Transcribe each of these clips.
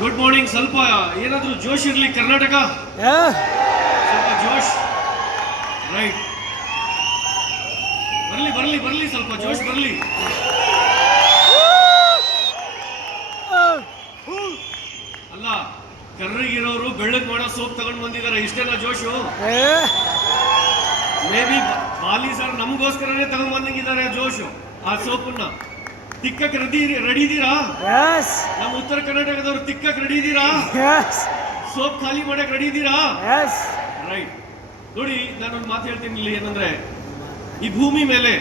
Good morning. ಸ್ವಲ್ಪ ಏನಾದರೂ ಜೋಶ್ ಇರಲಿ ಕರ್ನಾಟಕ, ಸ್ವಲ್ಪ ಜೋಶ್. ರೈಟ್, ಬರಲಿ ಬರಲಿ ಬರಲಿ, ಸ್ವಲ್ಪ ಜೋಶ್ ಬರಲಿ. ಅಲ್ಲ, ಕರ್ರಿಗಿರೋರು ಬೆಳ್ಳಗ್ ಮಾಡೋ ಸೋಪ್ ತಗೊಂಡು ಬಂದಿದ್ದಾರೆ, ಇಷ್ಟೆಲ್ಲ ಜೋಶು. ಮೇ ಬಿ ಬಾಲಿ ಸರ್ ನಮಗೋಸ್ಕರನೇ ತಗೊಂಡ್ ಬಂದಂಗಿದ್ದಾರೆ ಜೋಶು. ಆ ಸೋಪನ್ನ ತಿಕ್ಕಕ್ ರೆಡಿ ಇದೀರಾ? ನಮ್ಮ ಉತ್ತರ ಕರ್ನಾಟಕದವ್ರು ತಿಕ್ಕಕ್ ರೆಡಿ ಇದೀರಾ? ಸೋಪ್ ಖಾಲಿ ಮಾಡಕ್ ರೆಡಿ ಇದೀರಾ? ರೈಟ್. ನೋಡಿ, ನಾನೊಂದು ಮಾತು ಹೇಳ್ತೀನಿ ಇಲ್ಲಿ, ಏನಂದ್ರೆ ಈ ಭೂಮಿ ಮೇಲೆ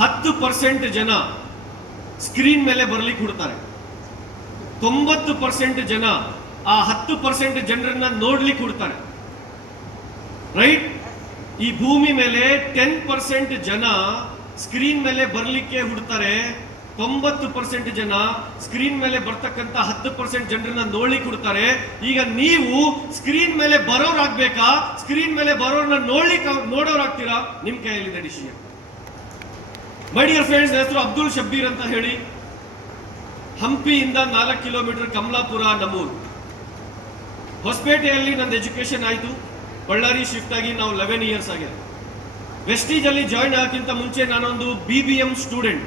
10% ಜನ ಸ್ಕ್ರೀನ್ ಮೇಲೆ ಬರ್ಲಿಕ್ಕೆ ಹುಡ್ತಾರೆ, 90% ಜನ ಆ 10% ಜನರನ್ನ ನೋಡ್ಲಿಕ್ಕೆ ಹುಡ್ತಾರೆ. ರೈಟ್. ಈ ಭೂಮಿ ಮೇಲೆ 10% ಜನ ಸ್ಕ್ರೀನ್ ಮೇಲೆ ಬರ್ಲಿಕ್ಕೆ ಹುಡ್ತಾರೆ, 90% ಜನ ಸ್ಕ್ರೀನ್ ಮೇಲೆ ಬರ್ತಕ್ಕಂಥ 10% ಜನರನ್ನ ನೋಡ್ಲಿಕ್ಕೆ ಹುಡ್ತಾರೆ. ಈಗ ನೀವು ಸ್ಕ್ರೀನ್ ಮೇಲೆ ಬರೋರಾಗ್ಬೇಕಾ, ಸ್ಕ್ರೀನ್ ಮೇಲೆ ಬರೋರ್ನ ನೋಡೋರಾಗ್ತೀರಾ? ನಿಮ್ ಕೈಯಲ್ಲಿದೆ ಡಿಸಿಷನ್. ಮೈ ಡಿಯರ್ ಫ್ರೆಂಡ್ಸ್, ಹೆಸರು ಅಬ್ದುಲ್ ಶಬ್ಬೀರ್ ಅಂತ ಹೇಳಿ, ಹಂಪಿಯಿಂದ 4 ಕಿಲೋಮೀಟರ್ ಕಮಲಾಪುರ ನಮ್ಮೂರು. ಹೊಸಪೇಟೆಯಲ್ಲಿ ನಂದು ಎಜುಕೇಶನ್ ಆಯಿತು. ಬಳ್ಳಾರಿ ಶಿಫ್ಟ್ ಆಗಿ ನಾವು 11 ಇಯರ್ಸ್ ಆಗಿದೆ. ವೆಸ್ಟೀಜ್ ಅಲ್ಲಿ ಜಾಯಿನ್ ಆಗೋಕ್ಕಿಂತ ಮುಂಚೆ ನಾನೊಂದು BBM ಸ್ಟೂಡೆಂಟ್.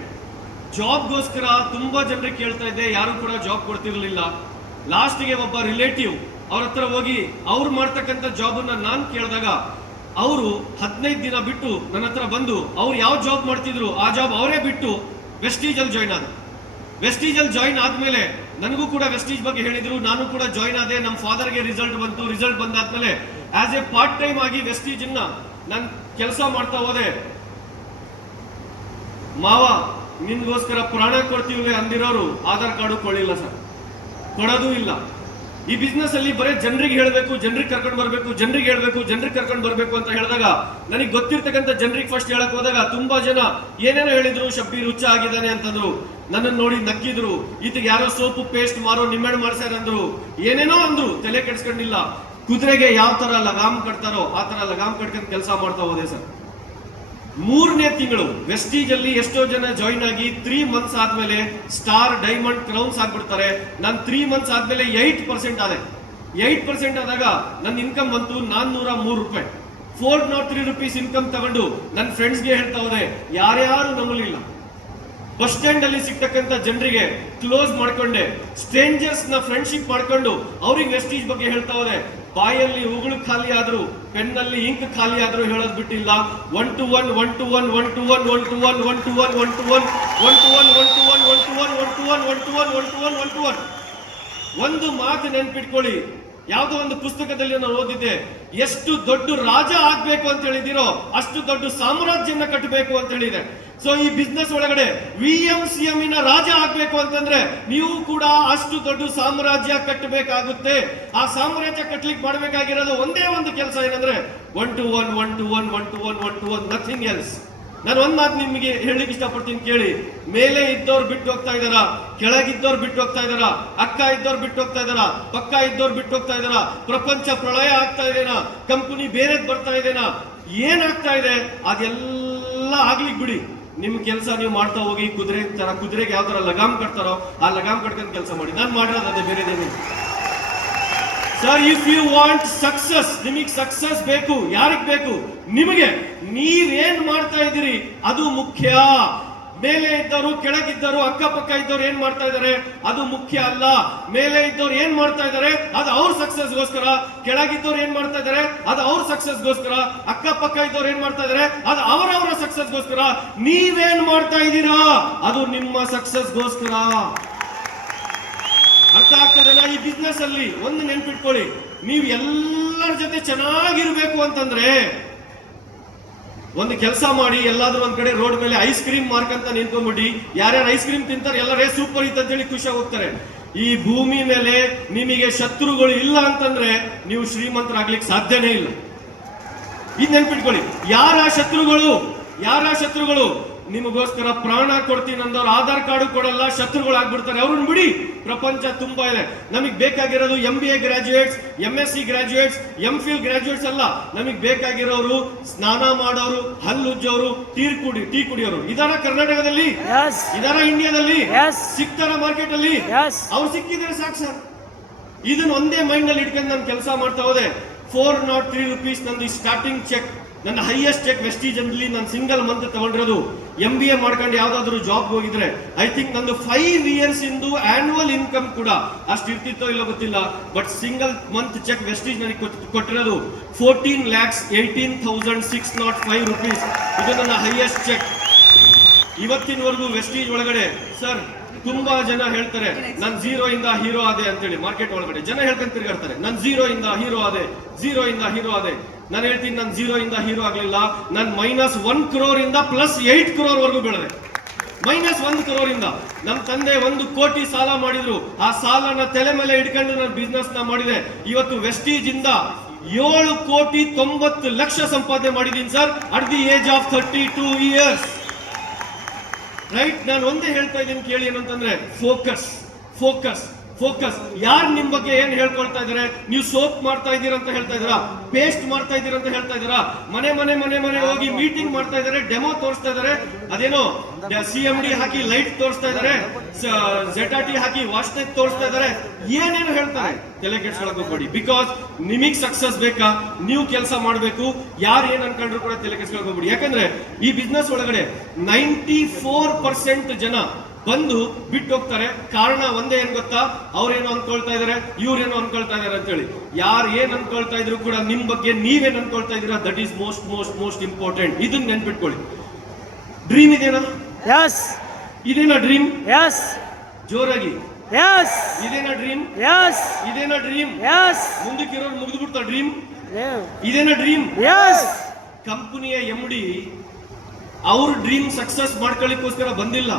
ಜಾಬ್ಗೋಸ್ಕರ ತುಂಬಾ ಜನರಿಗೆ ಕೇಳ್ತಾ ಇದ್ದೆ, ಯಾರು ಕೂಡ ಜಾಬ್ ಕೊಡ್ತಿರ್ಲಿಲ್ಲ. ಲಾಸ್ಟ್ಗೆ ಒಬ್ಬ ರಿಲೇಟಿವ್ ಅವ್ರ ಹತ್ರ ಹೋಗಿ ಅವ್ರು ಮಾಡ್ತಕ್ಕಂಥ ಜಾಬನ್ನ ನಾನು ಕೇಳಿದಾಗ ಅವರು 15 ದಿನ ಬಿಟ್ಟು ನನ್ನ ಹತ್ರ ಬಂದು ಅವ್ರು ಯಾವ ಜಾಬ್ ಮಾಡ್ತಿದ್ರು ಆ ಜಾಬ್ ಅವರೇ ಬಿಟ್ಟು ವೆಸ್ಟೀಜ್ ಅಲ್ಲಿ ಜಾಯಿನ್ ಆದ್ರು. ವೆಸ್ಟೀಜ್ ಅಲ್ಲಿ ಜಾಯಿನ್ ಆದ್ಮೇಲೆ ನನಗೂ ಕೂಡ ವೆಸ್ಟೀಜ್ ಬಗ್ಗೆ ಹೇಳಿದ್ರು, ನಾನು ಕೂಡ ಜಾಯಿನ್ ಆದೆ. ನಮ್ಮ ಫಾದರ್ಗೆ ರಿಸಲ್ಟ್ ಬಂತು. ರಿಸಲ್ಟ್ ಬಂದಾದ್ಮೇಲೆ ಆಸ್ ಎ ಪಾರ್ಟ್ ಟೈಮ್ ಆಗಿ ವೆಸ್ಟೀಜ್ ಅನ್ನ ನಾನು ಕೆಲಸ ಮಾಡ್ತಾ ಹೋದೆ. ಮಾವ ನಿನ್ಗೋಸ್ಕರ ಪ್ರಾಣ ಕೊಡ್ತೀವಿ ಅಂದಿರೋರು ಆಧಾರ್ ಕಾರ್ಡು ಕೊಳ್ಳಿಲ್ಲ ಸರ್, ಕೊಡೋದು ಇಲ್ಲ. ಈ ಬಿಸ್ನೆಸ್ ಅಲ್ಲಿ ಬರೀ ಜನರಿಗೆ ಹೇಳಬೇಕು, ಜನರಿಗೆ ಕರ್ಕೊಂಡು ಬರಬೇಕು, ಜನರಿಗೆ ಹೇಳಬೇಕು, ಜನರಿಗೆ ಕರ್ಕೊಂಡು ಬರಬೇಕು ಅಂತ ಹೇಳಿದಾಗ ನನಗೆ ಗೊತ್ತಿರ್ತಕ್ಕಂಥ ಜನರಿಗೆ ಫಸ್ಟ್ ಹೇಳಕ್ ಹೋದಾಗ ತುಂಬಾ ಜನ ಏನೇನೋ ಹೇಳಿದ್ರು, ಶಬ್ಬೀರ್ ಹುಚ್ಚ ಆಗಿದ್ದಾನೆ ಅಂತಂದ್ರು. ನನ್ನನ್ನು ನೋಡಿ ನಕ್ಕಿದ್ರು, ಈತಿಗೆ ಯಾರೋ ಸೋಪು ಪೇಸ್ಟ್ ಮಾರೋ ನಿಮ್ಮೆಣ್ಣು ಮಾಡ್ಸ್ಯಾರ ಅಂದ್ರು, ಏನೇನೋ ಅಂದ್ರು. ತಲೆ ಕೆಡ್ಸ್ಕೊಂಡಿಲ್ಲ. ಕುದುರೆಗೆ ಯಾವ ತರ ಲಗಾಮ್ ಕಟ್ತಾರೋ ಆ ತರ ಲಗಾಮ್ ಕಟ್ಕೊಂಡು ಕೆಲಸ ಮಾಡ್ತಾ ಹೋದೆ ಸರ್. 3ನೇ ತಿಂಗಳು ವೆಸ್ಟೀಜ್ ಅಲ್ಲಿ ಎಷ್ಟೋ ಜನ ಜಾಯಿನ್ ಆಗಿ 3 ಮಂತ್ಸ್ ಆದ್ಮೇಲೆ ಸ್ಟಾರ್, ಡೈಮಂಡ್, ಕ್ರೌನ್ಸ್ ಆಗ್ಬಿಡ್ತಾರೆ. ನಾನು 3 ಮಂತ್ಸ್ ಆದ್ಮೇಲೆ 8% ಆದೆ. 8% ಆದಾಗ ನನ್ನ ಇನ್ಕಮ್ ಬಂತು 403 ರೂಪಾಯಿ. 403 rupees ಇನ್ಕಮ್ ತಗೊಂಡು ನನ್ನ ಫ್ರೆಂಡ್ಸ್ಗೆ ಹೇಳ್ತಾ ಹೋದೆ, ಯಾರ್ಯಾರು ನಂಬಲಿಲ್ಲ. ಬಸ್ ಸ್ಟ್ಯಾಂಡ್ ಅಲ್ಲಿ ಸಿಗ್ತಕ್ಕಂಥ ಜನರಿಗೆ ಕ್ಲೋಸ್ ಮಾಡ್ಕೊಂಡೆ, ಸ್ಟ್ರೇಂಜರ್ಸ್ ನ ಫ್ರೆಂಡ್ಶಿಪ್ ಮಾಡ್ಕೊಂಡು ಅವ್ರಿಗೆ ವೆಸ್ಟೀಜ್ ಬಗ್ಗೆ ಹೇಳ್ತಾ ಹೋದೆ. ಬಾಯಲ್ಲಿ ಉಗುಳು ಖಾಲಿ ಆದ್ರು, ಪೆನ್ನಲ್ಲಿ ಇಂಕ್ ಖಾಲಿ ಆದ್ರೂ ಹೇಳೋದ್ ಬಿಟ್ಟಿಲ್ಲ. 1 to 1 1 to 1 1 to 1 1 to 1 1 to 1 1 to 1 1 to 1 1 to 1 1 to 1 1 to 1 1 to 1 1 to 1 1 to 1. ಒಂದು ಮಾತು ನೆನ್ಪಿಟ್ಕೊಳ್ಳಿ, ಯಾವುದೋ ಒಂದು ಪುಸ್ತಕದಲ್ಲಿ ನಾನು ಓದಿದ್ದೆ, ಎಷ್ಟು ದೊಡ್ಡ ರಾಜ ಆಗ್ಬೇಕು ಅಂತ ಹೇಳಿದಿರೋ ಅಷ್ಟು ದೊಡ್ಡ ಸಾಮ್ರಾಜ್ಯನ ಕಟ್ಟಬೇಕು ಅಂತ ಹೇಳಿದೆ. ಸೊ ಈ ಬಿಸ್ನೆಸ್ ಒಳಗಡೆ VMCM ರಾಜ ಆಗ್ಬೇಕು ಅಂತಂದ್ರೆ ನೀವು ಕೂಡ ಅಷ್ಟು ದೊಡ್ಡ ಸಾಮ್ರಾಜ್ಯ ಕಟ್ಟಬೇಕಾಗುತ್ತೆ. ಆ ಸಾಮ್ರಾಜ್ಯ ಕಟ್ಟಲಿಕ್ಕೆ ಮಾಡಬೇಕಾಗಿರೋದು ಒಂದೇ ಒಂದು ಕೆಲಸ, ಏನಂದ್ರೆ 1 to 1 1 to 1 1 to 1 1 to 1, nothing else. ನಾನು ಒಂದ್ ಮಾತು ನಿಮಗೆ ಹೇಳಲಿಕ್ಕೆ ಇಷ್ಟಪಡ್ತೀನಿ, ಕೇಳಿ. ಮೇಲೆ ಇದ್ದವ್ರು ಬಿಟ್ಟು ಹೋಗ್ತಾ ಇದಾರ, ಕೆಳಗಿದ್ದವ್ರು ಬಿಟ್ಟು ಹೋಗ್ತಾ ಇದಾರ, ಅಕ್ಕ ಇದ್ದವ್ರು ಬಿಟ್ಟು ಹೋಗ್ತಾ ಇದಾರ, ಪಕ್ಕ ಇದ್ದವ್ರು ಬಿಟ್ಟು ಹೋಗ್ತಾ ಇದಾರ, ಪ್ರಪಂಚ ಪ್ರಳಯ ಆಗ್ತಾ ಇದೆನಾ, ಕಂಪನಿ ಬೇರೆದ್ ಬರ್ತಾ ಇದೆನಾ, ಏನಾಗ್ತಾ ಇದೆ ಅದೆಲ್ಲ ಆಗ್ಲಿಕ್ಕೆ ಬಿಡಿ. ನಿಮ್ ಕೆಲಸ ನೀವು ಮಾಡ್ತಾ ಹೋಗಿ. ಕುದುರೆಗೆ ಯಾವ ತರ ಲಗಾಮ್ ಕಟ್ತಾರೋ ಆ ಲಗಾಮ್ ಕಟ್ಕೊಂಡು ಕೆಲಸ ಮಾಡಿ. ನಾನು ಮಾಡಿರೋದು ಅದೇ, ಬೇರೆದೇನು. Sir, if you want success, ನಿಮಗೆ ಸಕ್ಸಸ್ ಬೇಕು. ಯಾರಿಗೆ ಬೇಕು? ನಿಮಗೆ. ನೀವೇನ್ ಮಾಡ್ತಾ ಇದ್ದೀರಿ ಅದು ಮುಖ್ಯ. ಮೇಲೆ ಇದ್ದವರು, ಕೆಳಗಿದ್ದವರು, ಅಕ್ಕಪಕ್ಕ ಇದ್ದವ್ರು ಏನ್ ಮಾಡ್ತಾ ಇದ್ದಾರೆ ಅದು ಮುಖ್ಯ ಅಲ್ಲ. ಮೇಲೆ ಇದ್ದವ್ರು ಏನ್ ಮಾಡ್ತಾ ಇದ್ದಾರೆ ಅದು ಅವ್ರ ಸಕ್ಸಸ್ಗೋಸ್ಕರ, ಕೆಳಗಿದ್ದವ್ರು ಏನ್ ಮಾಡ್ತಾ ಇದ್ದಾರೆ ಅದು ಅವ್ರ ಸಕ್ಸಸ್ಗೋಸ್ಕರ, ಅಕ್ಕಪಕ್ಕ ಇದ್ದವ್ರು ಏನ್ ಮಾಡ್ತಾ ಇದ್ದಾರೆ ಅದು ಅವರವರ ಸಕ್ಸಸ್ಗೋಸ್ಕರ. ನೀವೇನ್ ಮಾಡ್ತಾ ಇದ್ದೀರಾ ಅದು ನಿಮ್ಮ ಸಕ್ಸಸ್ಗೋಸ್ಕರ. ಅರ್ಥ ಆಗ್ತದಲ್ಲ? ಈ ಬಿಸ್ನೆಸ್ ಅಲ್ಲಿ ಒಂದು ನೆನ್ಪಿಟ್ಕೊಳ್ಳಿ, ನೀವು ಎಲ್ಲರ ಜೊತೆ ಚೆನ್ನಾಗಿರ್ಬೇಕು ಅಂತಂದ್ರೆ ಒಂದು ಕೆಲಸ ಮಾಡಿ. ಎಲ್ಲಾದ್ರೂ ಒಂದ್ ಕಡೆ ರೋಡ್ ಮೇಲೆ ಐಸ್ ಕ್ರೀಮ್ ಮಾರ್ಕ್ ಅಂತ ನಿಂತ್ಕೊಂಡ್ಬಿಡಿ. ಯಾರ್ಯಾರು ಐಸ್ ಕ್ರೀಮ್ ತಿಂತಾರೆ ಎಲ್ಲರೇ ಸೂಪರ್ ಇತ್ತು ಅಂತ ಹೇಳಿ ಖುಷಿಯಾಗಿ ಹೋಗ್ತಾರೆ. ಈ ಭೂಮಿ ಮೇಲೆ ನಿಮಗೆ ಶತ್ರುಗಳು ಇಲ್ಲ ಅಂತಂದ್ರೆ ನೀವು ಶ್ರೀಮಂತರಾಗ್ಲಿಕ್ಕೆ ಸಾಧ್ಯನೇ ಇಲ್ಲ. ಇದ್ ನೆನ್ಪಿಟ್ಕೊಳ್ಳಿ. ಯಾರ ಶತ್ರುಗಳು ನಿಮಗೋಸ್ಕರ ಪ್ರಾಣ ಕೊಡ್ತೀನಿ ಅಂದವ್ರು ಆಧಾರ್ ಕಾರ್ಡು ಕೊಡಲ್ಲ, ಶತ್ರುಗಳಾಗ್ಬಿಡ್ತಾರೆ. ಅವ್ರನ್ನ ಬಿಡಿ. ಪ್ರಪಂಚ ತುಂಬಾ ಇದೆ. ನಮಗೆ ಬೇಕಾಗಿರೋದು MBA graduates, MSc graduates, MPhil graduates ಅಲ್ಲ. ನಮಗೆ ಬೇಕಾಗಿರೋರು ಸ್ನಾನ ಮಾಡೋರು, ಹಲ್ಲುಜ್ಜೋರು, ಟೀ ಕುಡಿಯೋರು. ಇದಾರ ಕರ್ನಾಟಕದಲ್ಲಿ? ಇದಾರ ಇಂಡಿಯಾದಲ್ಲಿ? ಸಿಗ್ತಾರ ಮಾರ್ಕೆಟ್ ಅಲ್ಲಿ? ಅವ್ರು ಸಿಕ್ಕಿದ್ರೆ ಸಾಕು ಸರ್. ಇದನ್ನ ಒಂದೇ ಮೈಂಡ್ ನಲ್ಲಿ ಇಟ್ಕೊಂಡು ನಾನು ಕೆಲಸ ಮಾಡ್ತಾ ಹೋದೆ. 403 rupees ನಂದು ಸ್ಟಾರ್ಟಿಂಗ್ ಚೆಕ್, ನನ್ನ ಹೈಯೆಸ್ಟ್ ಚೆಕ್ ವೆಸ್ಟೀಜ್ ಅಲ್ಲಿ ನಾನು ಸಿಂಗಲ್ ಮಂತ್ ತಗೊಂಡಿರೋದು. MBA ಮಾಡ್ಕೊಂಡು ಯಾವ್ದಾದ್ರು ಜಾಬ್ ಹೋಗಿದ್ರೆ ಐ ಥಿಂಕ್ ನಂದು 5 years ಇಂದು ಆನ್ಯುವಲ್ ಇನ್ಕಮ್ ಕೂಡ ಅಷ್ಟು ಇರ್ತಿತ್ತೋ ಇಲ್ಲೋ ಗೊತ್ತಿಲ್ಲ. But single month check Vestige ನನಗೆ ಕೊಟ್ಟಿರೋದು 14,18,605 rupees. ಇದು ನನ್ನ ಹೈಯೆಸ್ಟ್ ಚೆಕ್. ಇವತ್ತಿನವರೆಗೂ ವೆಸ್ಟೀಜ್ ಒಳಗಡೆ ಸರ್ ತುಂಬಾ ಜನ ಹೇಳ್ತಾರೆ ನಾನು 0 ಇಂದ ಹೀರೋ ಆದೆ ಅಂತೇಳಿ. ಮಾರ್ಕೆಟ್ ಒಳಗಡೆ ಜನ ಹೇಳ್ಕೊಂಡು ತಿರ್ಗಾಡ್ತಾರೆ ನಾನು 0 ಇಂದ ಹೀರೋ ಆದೆ, 0 ಇಂದ ಹೀರೋ ಆದೆ. ನಾನು ಹೇಳ್ತೀನಿ ನಾನು 0 ಇಂದ ಹೀರೋ ಆಗ್ಲಿಲ್ಲ, ನಾನು -1 crore ಇಂದ +8 crore ವರೆಗೂ ಬೆಳೆದೆ. -1 crore ಇಂದ ನಮ್ಮ ತಂದೆ 1 ಕೋಟಿ ಸಾಲ ಮಾಡಿದ್ರು, ಆ ಸಾಲನ ತಲೆ ಮೇಲೆ ಇಟ್ಕೊಂಡು ನಾನು ಬಿಸ್ನೆಸ್ ನ ಮಾಡಿದೆ. ಇವತ್ತು ವೆಸ್ಟೀಜ್ ಇಂದ 7,90,00,000 ಸಂಪಾದನೆ ಮಾಡಿದ್ದೀನಿ sir, at the age of 32 years. Right, ನಾನು ಒಂದೇ ಹೇಳ್ತಾ ಇದ್ದೀನಿ ಕೇಳಿ, ಏನಂತಂದ್ರೆ ಫೋಕಸ್ ಫೋಕಸ್ ಫೋಕಸ್. ಯಾರು ನಿಮ್ ಬಗ್ಗೆ ಏನ್ ಹೇಳ್ಕೊಳ್ತಾ ಇದಾರೆ? ನೀವು ಸೋಪ್ ಮಾಡ್ತಾ ಇದ್ದೀರಾ ಅಂತ ಹೇಳ್ತಾ ಇದ್ದೀರಾ, ಪೇಸ್ಟ್ ಮಾಡ್ತಾ ಇದ್ದೀರಾ ಅಂತ ಹೇಳ್ತಾ ಇದ್ದೀರಾ, ಮನೆ ಮನೆ ಮನೆ ಮನೆ ಹೋಗಿ ಮೀಟಿಂಗ್ ಮಾಡ್ತಾ ಇದಾರೆ, ಡೆಮೋ ತೋರಿಸ್ತಾ ಇದಾರೆ, ಅದೇನೋ CMD ಹಾಕಿ ಲೈಟ್ ತೋರಿಸ್ತಾ ಇದಾರೆ, ZRT ಹಾಕಿ ವಾಶ್ನೆಕ್ ತೋರಿಸ್ತಾ ಇದಾರೆ, ಏನೇನು ಹೇಳ್ತಾರೆ. ತಲೆ ಕೆಡ್ಸ್ಕೊಳಕ್ ಹೋಗ್ಬೇಡಿ. ಬಿಕಾಸ್ ನಿಮಗ್ ಸಕ್ಸಸ್ ಬೇಕಾ, ನೀವು ಕೆಲಸ ಮಾಡಬೇಕು. ಯಾರು ಏನ್ ಅನ್ಕೊಂಡ್ರು ಕೂಡ ತಲೆ ಕೆಡ್ಸ್ಕೊಳಕ್ ಹೋಗ್ಬೇಡಿ. ಯಾಕಂದ್ರೆ ಈ ಬಿಸ್ನೆಸ್ ಒಳಗಡೆ 94% ಜನ ಬಂದು ಬಿಟ್ಟು ಹೋಗ್ತಾರೆ. ಕಾರಣ ಒಂದೇ, ಏನ್ ಗೊತ್ತಾ? ಅವ್ರೇನೋ ಅನ್ಕೊಳ್ತಾ ಇದಾರೆ, ಇವ್ರೇನೋ ಅನ್ಕೊಳ್ತಾ ಇದಾರೆ ಅಂತೇಳಿ. ಯಾರು ಏನ್ ಅನ್ಕೊಳ್ತಾ ಇದ್ರು ಕೂಡ ನಿಮ್ ಬಗ್ಗೆ ನೀವೇನ್ ಅನ್ಕೊಳ್ತಾ ಇದೀರಾ, that is most most most important. ಇದನ್ನ ನೆನ್ಪಿಟ್ಕೊಳ್ಳಿ. ಡ್ರೀಮ್ ಇದೇನಾ? ಯಸ್. ಇದೇನಾ ಡ್ರೀಮ್? ಯಸ್. ಜೋರಾಗಿ ಯಸ್. ಇದೇನಾ ಡ್ರೀಮ್? ಯಸ್. ಇದೇನಾ ಡ್ರೀಮ್? ಯಸ್. ಮುಂದಕ್ಕಿರೋರು ಮುಗಿದು ಬಿಡ್ತಾ ಡ್ರೀಮ್. ಇದೇನಾ ಡ್ರೀಮ್? ಯಸ್. ಕಂಪನಿಯ MD ಅವ್ರ ಡ್ರೀಮ್ ಸಕ್ಸಸ್ ಮಾಡ್ಕೊಳ್ಳಿಕ್ಕೋಸ್ಕರ ಬಂದಿಲ್ಲ,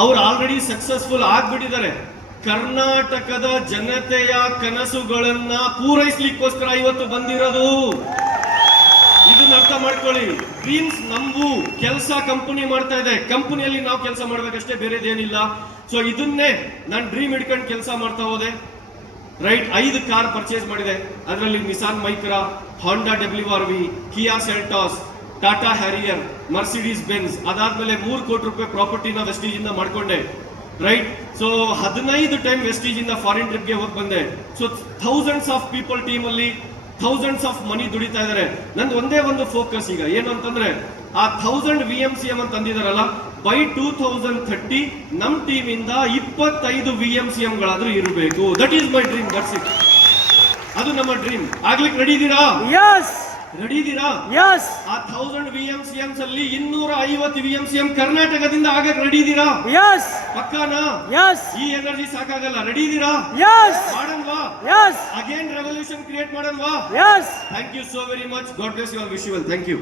ಅವ್ರು ಆಲ್ರೆಡಿ ಸಕ್ಸಸ್ಫುಲ್ ಆಗ್ಬಿಟ್ಟಿದ್ದಾರೆ. ಕರ್ನಾಟಕದ ಜನತೆಯ ಕನಸುಗಳನ್ನ ಪೂರೈಸ್ಲಿಕ್ಕೋಸ್ಕರ ಇವತ್ತು ಬಂದಿರೋದು. ಇದನ್ನ ಅರ್ಥ ಮಾಡ್ಕೊಳ್ಳಿ. ಡ್ರೀಮ್ಸ್ ನಮ್ವು, ಕೆಲಸ ಕಂಪನಿ ಮಾಡ್ತಾ ಇದೆ, ಕಂಪನಿಯಲ್ಲಿ ನಾವು ಕೆಲಸ ಮಾಡ್ಬೇಕಷ್ಟೇ, ಬೇರೆದೇನಿಲ್ಲ. ಸೊ ಇದನ್ನೇ ನಾನು ಡ್ರೀಮ್ ಇಟ್ಕೊಂಡು ಕೆಲಸ ಮಾಡ್ತಾ ಹೋದೆ. ರೈಟ್, 5 ಕಾರ್ ಪರ್ಚೇಸ್ ಮಾಡಿದೆ. ಅದರಲ್ಲಿ Nissan Micra, Honda WRV, Kia Seltos, Tata Harrier, Mercedes Benz. ಅದಾದ್ಮೇಲೆ 3 ಕೋಟಿ ರೂಪಾಯಿ ಪ್ರಾಪರ್ಟಿನ ವೆಸ್ಟೀಜ್ ಇಂದ ಮಾಡ್ಕೊಂಡೆ. ರೈಟ್, ಸೊ 15 ಟೈಮ್ ವೆಸ್ಟೀಜ್ ಇಂದ ಫಾರಿನ್ ಟ್ರಿಪ್ ಗೆ ಹೋಗಿ ಬಂದೆ. So thousands of people team ಅಲ್ಲಿ ಥೌಸಂಡ್ಸ್ ಆಫ್ ಮನಿ ದುಡಿತಾ ಇದಾರೆ. ನಂದು ಒಂದೇ ಒಂದು ಫೋಕಸ್ ಈಗ ಏನು ಅಂತಂದ್ರೆ, ಆ 1000 VMCM ಅಂತ ತಂದಿದಾರಲ್ಲ, ಬೈ 2030 ನಮ್ ಟೀಮ್ ಇಂದ 25 VMCM ಗಳಾದ್ರೂ ಇರಬೇಕು. That is my dream, that's it. ಅದು ನಮ್ಮ ಡ್ರೀಮ್. ಆಗ್ಲಿಕ್ಕೆ ರೆಡಿ ಇದೀರಾ? ಯಸ್. ರೆಡಿ ಇದೀರಾ? ಯಸ್. ಆ 1000 VMCMs ಅಲ್ಲಿ 250 VMCM ಕರ್ನಾಟಕದಿಂದ ಆಗಕ್ಕೆ ರೆಡಿ ಇದೀರಾ? ಯಸ್. ಪಕ್ಕಾನಾ? ಯಸ್. ಈ ಎನರ್ಜಿ ಸಾಕಾಗಲ್ಲ. ರೆಡಿ ಇದೀರಾ? ಯಸ್. ಮಾಡನ್ವಾ? ಯಸ್. ಅಗೇನ್ ರೆವಲ್ಯೂಷನ್ ಕ್ರಿಯೇಟ್ ಮಾಡನ್ವಾ? Yes. Thank you so very much. God bless you all. Wish you well. Thank you.